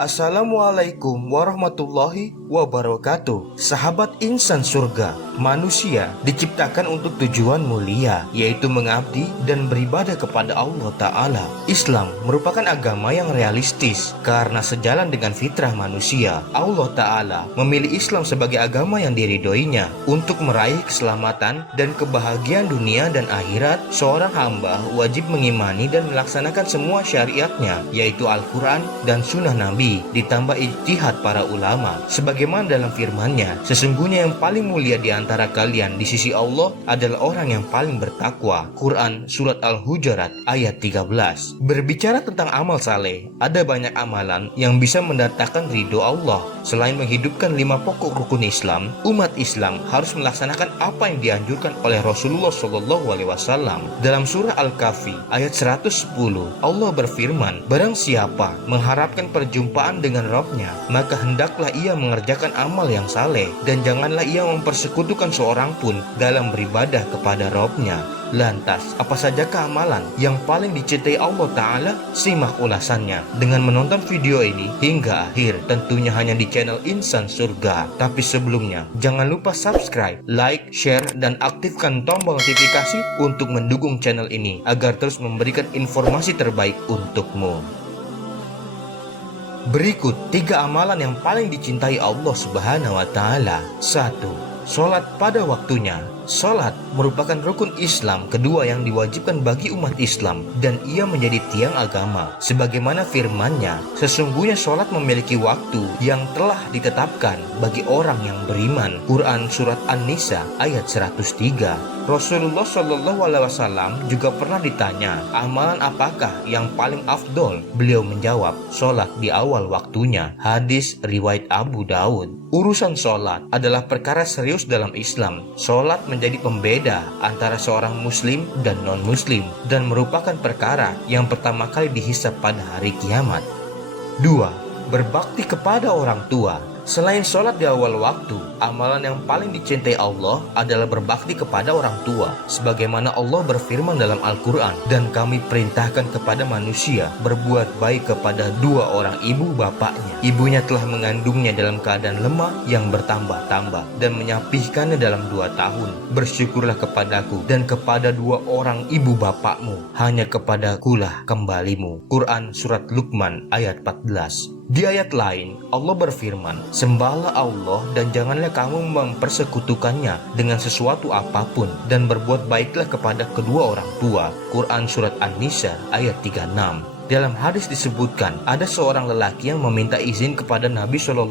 Assalamualaikum warahmatullahi wabarakatuh. Sahabat insan surga, manusia diciptakan untuk tujuan mulia, yaitu mengabdi dan beribadah kepada Allah Ta'ala. Islam merupakan agama yang realistis karena sejalan dengan fitrah manusia. Allah Ta'ala memilih Islam sebagai agama yang diridhoinya untuk meraih keselamatan dan kebahagiaan dunia dan akhirat. Seorang hamba wajib mengimani dan melaksanakan semua syariatnya, yaitu Al-Quran dan Sunnah Nabi, ditambah ijtihad para ulama. Sebagaimana dalam firman-Nya, sesungguhnya yang paling mulia di antara kalian di sisi Allah adalah orang yang paling bertakwa. Quran Surat Al-Hujurat ayat 13. Berbicara tentang amal saleh, ada banyak amalan yang bisa mendatangkan ridho Allah. Selain menghidupkan 5 pokok rukun Islam, umat Islam harus melaksanakan apa yang dianjurkan oleh Rasulullah SAW. Dalam surah Al-Kahfi ayat 110, Allah berfirman, barang siapa mengharapkan perjumpaan dengan Rabb-Nya, maka hendaklah ia mengerjakan amal yang saleh, dan janganlah ia mempersekutukan seorang pun dalam beribadah kepada Rabb-Nya. Lantas, apa sajakah amalan yang paling dicintai Allah Ta'ala? Simak ulasannya dengan menonton video ini hingga akhir, tentunya hanya di channel Insan Surga. Tapi sebelumnya, jangan lupa subscribe, like, share, dan aktifkan tombol notifikasi untuk mendukung channel ini agar terus memberikan informasi terbaik untukmu. Berikut 3 amalan yang paling dicintai Allah Subhanahu wa Ta'ala. 1. Sholat pada waktunya. Sholat merupakan rukun Islam kedua yang diwajibkan bagi umat Islam, dan ia menjadi tiang agama. Sebagaimana firman-Nya, sesungguhnya sholat memiliki waktu yang telah ditetapkan bagi orang yang beriman. Quran Surat An-Nisa ayat 103. Rasulullah SAW juga pernah ditanya, amalan apakah yang paling afdol? Beliau menjawab, sholat di awal waktunya. Hadis riwayat Abu Daud. Urusan sholat adalah perkara serius dalam Islam. Sholat menjadi pembeda antara seorang muslim dan non-muslim, dan merupakan perkara yang pertama kali dihisab pada hari kiamat. 2. Berbakti kepada orang tua. Selain sholat di awal waktu, amalan yang paling dicintai Allah adalah berbakti kepada orang tua. Sebagaimana Allah berfirman dalam Al-Quran, dan kami perintahkan kepada manusia berbuat baik kepada 2 orang ibu bapaknya. Ibunya telah mengandungnya dalam keadaan lemah yang bertambah-tambah dan menyapihkannya dalam 2 tahun. Bersyukurlah kepadaku dan kepada 2 orang ibu bapakmu, hanya kepadakulah kembalimu. Quran Surat Luqman ayat 14. Di ayat lain, Allah berfirman, sembahlah Allah dan janganlah kamu mempersekutukannya dengan sesuatu apapun, dan berbuat baiklah kepada kedua orang tua. Quran Surat An-Nisa ayat 36. Dalam hadis disebutkan, ada seorang lelaki yang meminta izin kepada Nabi SAW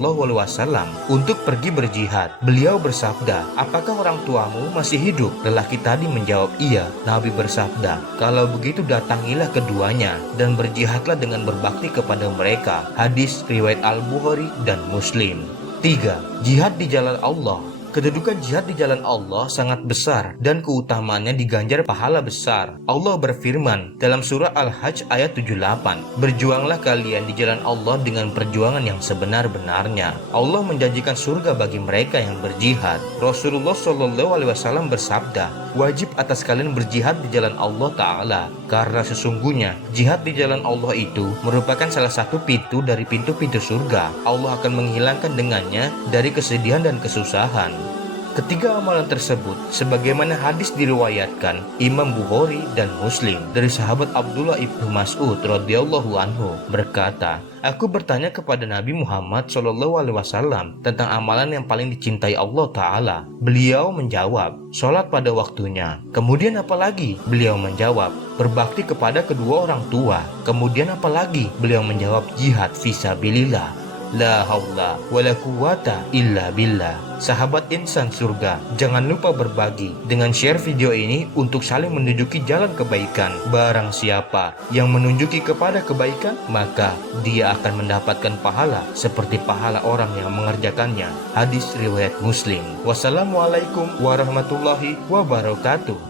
untuk pergi berjihad. Beliau bersabda, apakah orang tuamu masih hidup? Lelaki tadi menjawab, iya. Nabi bersabda, kalau begitu datangilah keduanya dan berjihadlah dengan berbakti kepada mereka. Hadis riwayat Al-Bukhari dan Muslim. 3. Jihad di jalan Allah. Kedudukan jihad di jalan Allah sangat besar dan keutamaannya diganjar pahala besar. Allah berfirman dalam surah Al-Hajj ayat 78, berjuanglah kalian di jalan Allah dengan perjuangan yang sebenar-benarnya. Allah menjanjikan surga bagi mereka yang berjihad. Rasulullah SAW bersabda, wajib atas kalian berjihad di jalan Allah Ta'ala, karena sesungguhnya jihad di jalan Allah itu merupakan salah satu pintu dari pintu-pintu surga. Allah akan menghilangkan dengannya dari kesedihan dan kesusahan. Ketiga amalan tersebut sebagaimana hadis diriwayatkan Imam Bukhari dan Muslim dari sahabat Abdullah ibnu Mas'ud radhiyallahu anhu berkata, aku bertanya kepada Nabi Muhammad SAW tentang amalan yang paling dicintai Allah Ta'ala. Beliau menjawab, sholat pada waktunya. Kemudian apa lagi? Beliau menjawab, berbakti kepada kedua orang tua. Kemudian apa lagi? Beliau menjawab, jihad fisabilillah. La haula wala quwata illa billah. Sahabat insan surga, jangan lupa berbagi dengan share video ini untuk saling menunjuki jalan kebaikan. Barang siapa yang menunjuki kepada kebaikan, maka dia akan mendapatkan pahala seperti pahala orang yang mengerjakannya. Hadis riwayat Muslim. Wassalamualaikum warahmatullahi wabarakatuh.